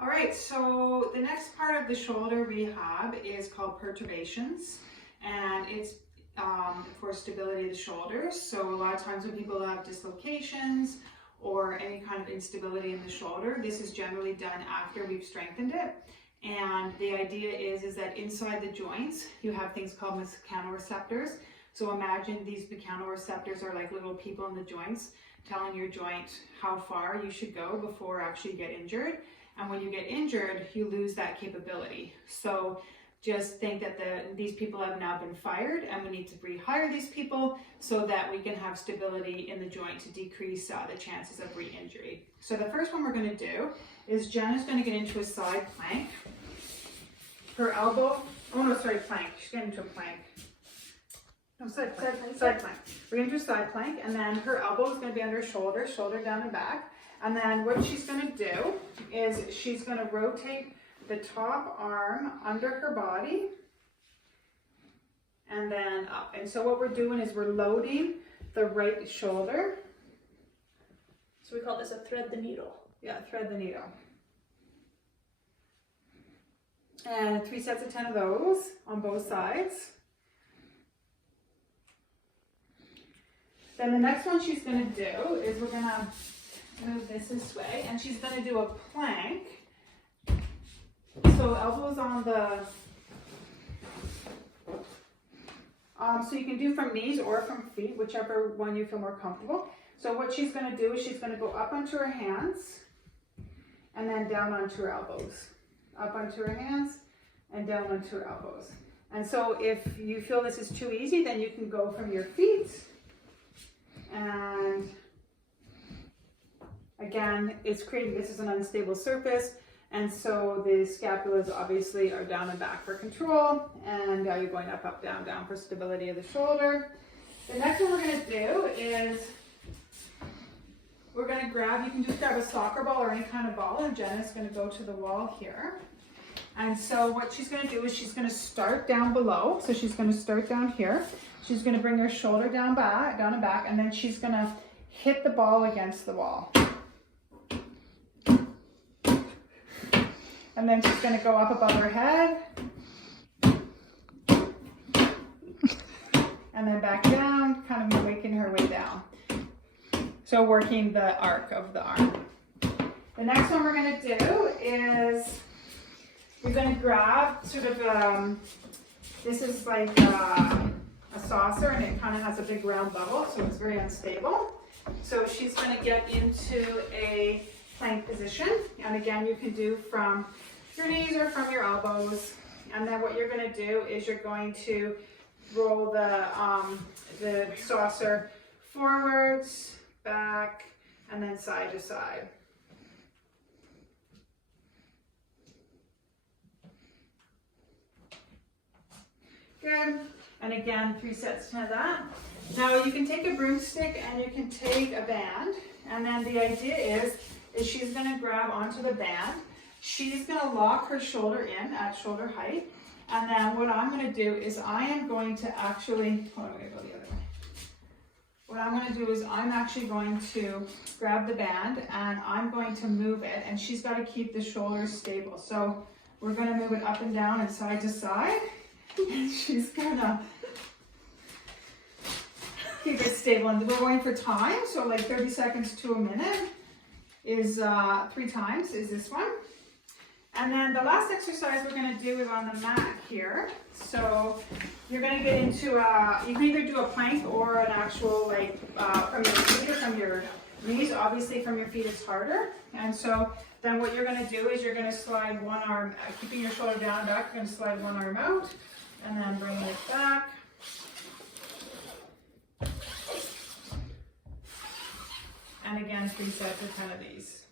All right, so the next part of the shoulder rehab is called Perturbations, and it's for stability of the shoulders. So a lot of times when people have dislocations or any kind of instability in the shoulder, this is generally done after we've strengthened it. And the idea is that inside the joints, you have things called mechanoreceptors. So imagine these mechanoreceptors are like little people in the joints telling your joint how far you should go before actually you get injured. And when you get injured, you lose that capability. So just think that these people have now been fired, and we need to rehire these people so that we can have stability in the joint to decrease the chances of re-injury. So the first one we're going to do is Jen is going to get into a side plank. Her elbow, plank. She's getting into a plank. No, side plank. We're going to do side plank, and then her elbow is going to be under her shoulder, shoulder down and back. And then what she's going to do is she's going to rotate the top arm under her body and then up. And so what we're doing is we're loading the right shoulder. So we call this a thread the needle. Yeah, thread the needle. And 3 sets of 10 of those on both sides. Then the next one she's going to do is we're going to move this way, and she's going to do a plank. So elbows on the, so you can do from knees or from feet, whichever one you feel more comfortable. So what she's going to do is she's going to go up onto her hands and then down onto her elbows. Up onto her hands and down onto her elbows. And so if you feel this is too easy, then you can go from your feet. And again, it's creating, this is an unstable surface. And so the scapulas obviously are down and back for control, and you're going up, up, down, down for stability of the shoulder. The next one we're going to do is we're going to grab, you can just grab a soccer ball or any kind of ball, and Jenna's going to go to the wall here. And so what she's going to do is she's going to start down below. So she's going to start down here. She's going to bring her shoulder down and back, and then she's going to hit the ball against the wall. And then she's going to go up above her head. And then back down, kind of making her way down. So working the arc of the arm. The next one we're going to do is you're going to grab sort of, this is like a saucer, and it kind of has a big round bubble, so it's very unstable. So she's going to get into a plank position, and again you can do from your knees or from your elbows. And then what you're going to do is you're going to roll the saucer forwards, back, and then side to side. Good. And again, 3 sets of that. Now you can take a broomstick and you can take a band, and then the idea is she's going to grab onto the band. She's going to lock her shoulder in at shoulder height, and then what I'm going to do is I am going to actually, hold on, I'm going to go the other way. What I'm going to do is I'm actually going to grab the band and I'm going to move it, and she's got to keep the shoulders stable. So we're going to move it up and down and side to side, and she's going to keep it stable. And we're going for time, so like 30 seconds to a minute is 3 times is this one. And then the last exercise we're going to do is on the mat here. So you're going to get into, you can either do a plank or an actual, like, from your feet or from your knees. Obviously from your feet it's harder. And so then what you're going to do is you're going to slide one arm, keeping your shoulder down and back, you're going to slide one arm out and then bring it back. And again, 3 sets of 10 of these.